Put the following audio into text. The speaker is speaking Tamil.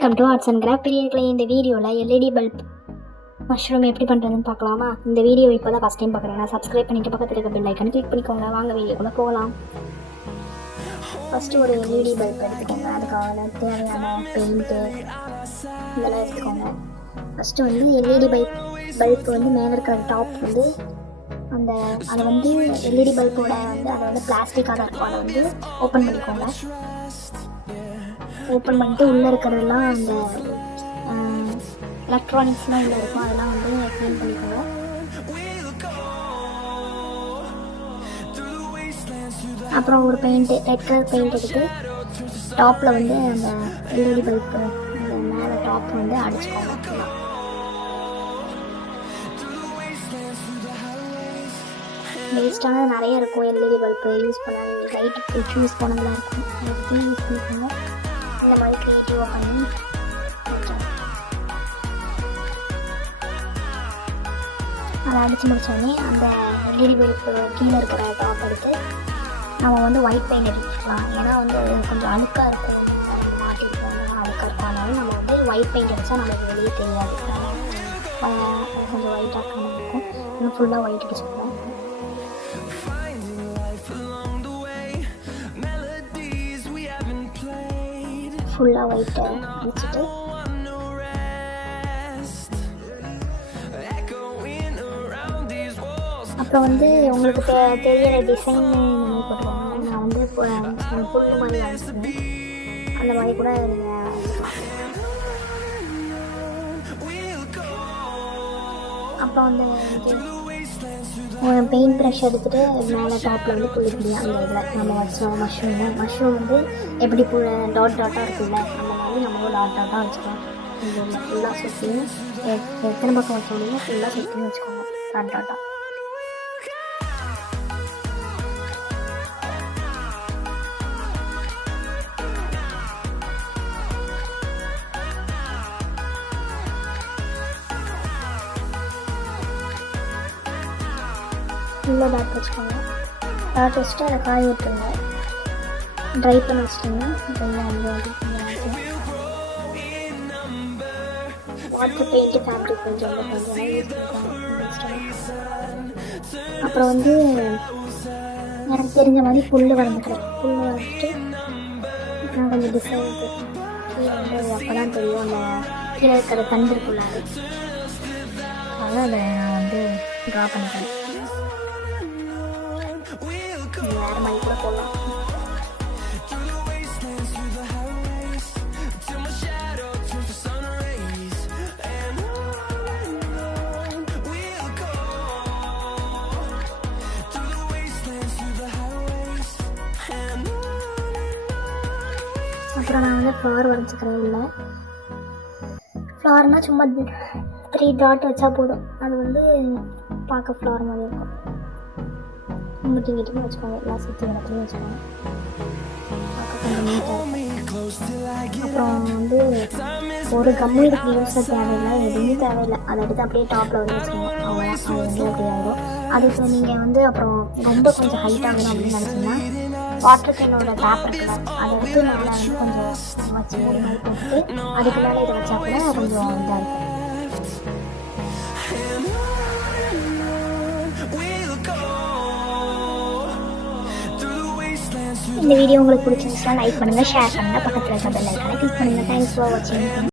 Welcome to arts and craft. பிரியர்களே, இந்த வீடியோவில் எல்இடி பல்ப் மஷ்ரூம் எப்படி பண்ணுறதுன்னு பார்க்கலாமா? இந்த வீடியோ இப்போ தான் ஃபஸ்ட் டைம் பார்க்குறேன்னா சப்ஸ்கிரைப் பண்ணிவிட்டு பக்கத்தில் இருக்க பெல் ஐக்கன் கிளிக் பண்ணிக்கோங்க. வாங்க வீடியோக்குள்ளே போகலாம். ஃபஸ்ட்டு ஒரு எல்இடி பல்ப் எடுத்துக்கோங்க. அதுக்காக தேவையான பெயிண்ட்டு இதெல்லாம் எடுத்துக்கோங்க. ஃபஸ்ட்டு வந்து எல்இடி பல்ப் வந்து மேலே இருக்கிற டாப் வந்து அதை வந்து எல்இடி பல்போட வந்து அதை வந்து பிளாஸ்டிக்காக தான் இருக்கும். அதை வந்து ஓப்பன் பண்ணிக்கோங்க. ஓப்பன் பண்ணிட்டு உள்ளே இருக்கிறதெல்லாம் அந்த எலக்ட்ரானிக்ஸ்லாம் உள்ளே இருக்கும், அதெல்லாம் வந்து க்ளீன் பண்ணிக்கோங்க. அப்புறம் ஒரு பெயிண்ட்டு, ரெட் கலர் பெயிண்ட் எடுத்து டாப்பில் வந்து அந்த எல்இடி பல்ப்பு அந்த மேலே டாப் வந்து அடிச்சுக்கோங்க. வேஸ்ட்டானது நிறைய இருக்கும். எல்இடி பல்ப்பு யூஸ் பண்ணாது, லைட்டுக்கு யூஸ் பண்ணதெல்லாம் இருக்கும். அதுக்கு யூஸ் பண்ணிக்கோங்க. இந்த மாதிரி க்ரியேட்டிவாக பண்ணி அதை அடித்து முடித்தோடனே அந்த எல்இடி பல்ப்பு கீழே இருக்கிற டாப் எடுத்து நம்ம வந்து ஒயிட் பெயிண்ட் அடிச்சுக்கலாம். ஏன்னா வந்து அது கொஞ்சம் அழுக்காக இருக்கும், மாட்டிருக்கோம், அழுக்காக இருக்கும். அதனால நம்ம வந்து ஒயிட் பெயிண்ட் அடித்தா நமக்கு வெளியே தெரியாது. கொஞ்சம் ஒயிட்டாக இருக்கும். இன்னும் ஃபுல்லாக ஒயிட் அடிச்சுக்கலாம். ஃபுல்லாக ஒயிட்டை அடிச்சுட்டு அப்புறம் வந்து உங்களுக்கு தெரியற டிசைன் போட்டுக்கோங்க. நான் வந்து புல் மாதிரி அடிச்சுவேன், அந்த மாதிரி கூட அப்புறம் வந்து பெயிண்ட் ப்ரஷ் எடுத்துகிட்டு மேலே டாப்பில் வந்து புள்ளிப்படி அந்த இதில் நம்ம வச்சோம் மஷ்ரூம் வந்து எப்படி டாட் டாட்டாக இருக்குல்ல, அந்த மாதிரி நம்மளும் டாட் டாட்டாக வச்சுக்கலாம். இது ஃபுல்லாக சுற்றி எத்தனை பக்கம் வச்ச முடியுமோ ஃபுல்லாக சுற்றி வச்சுக்கோங்க டாட் டாட்டாக. ஃபுல்லாக டாட் வச்சுக்கோங்க. டாட் வச்சுட்டு அதை காய விட்டுருங்க. ட்ரை பண்ணி வச்சுட்டிங்கன்னா வாட்டர் பெயிண்ட்டு ஃபேப்ரிக் கொஞ்சம் யூஸ் பண்ணிக்கோங்க. அப்புறம் வந்து எனக்கு தெரிஞ்ச மாதிரி புல் வரைஞ்சிக்கிறேன். புல் வரைஞ்சிட்டு நான் கொஞ்சம் டிசைன் கீழே வந்து அப்போ தான் தெரியும் அந்த கீழே இருக்கிற தண்டு இருக்குல்ல, அதனால் அதை நான் வந்து ட்ரா பண்ணிக்கிறேன். வேறு மாதிரி கூட போடலாம். அப்புறம் நான் வந்து ஃப்ளவர் வரைஞ்சிக்கிறேன். இல்லை ஃப்ளவர்னால் சும்மா 3 டாட் வச்சா போதும், அது வந்து பார்க்க ஃப்ளவர் மாதிரி இருக்கும். இங்கிட்டும் இங்கிட்டும் வச்சுக்கோங்க, எல்லாம் சுற்றி இடத்துலையும் வச்சுக்கோங்க, பார்க்க கொஞ்சம் நீட்டாக. அப்புறம் வந்து ஒரு கம்மு இதுக்கு யூஸாக தேவையில்லை, எதுவுமே தேவையில்லை. அதை எடுத்து அப்படியே டாப்பில் வந்து வச்சுக்கோங்க. அவ்வளோதான், அது வந்து அப்படி ஆகிடும். அதுக்கு நீங்கள் வந்து அப்புறம் ரொம்ப கொஞ்சம் ஹைட்டாக வேணும் அப்படின்னு நினச்சிங்கன்னா வாட்டர் கேனோட டேப் இருக்குல்ல, அதை எடுத்து நல்லா வந்து கொஞ்சம் வச்சு மூடி மாதிரி போட்டுட்டு அதுக்கு மேலே இதை வச்சா கூட கொஞ்சம் இதாக இருக்கும். இந்த வீடியோ உங்களுக்கு பிடிச்சிருந்துச்சுன்னா லைக் பண்ணுங்கள், ஷேர் பண்ணுங்கள், பக்கத்தில் இருக்க பெல் ஐக்கானை கிளிக் பண்ணுங்கள். தேங்க்ஸ் ஃபார் வாட்சிங்.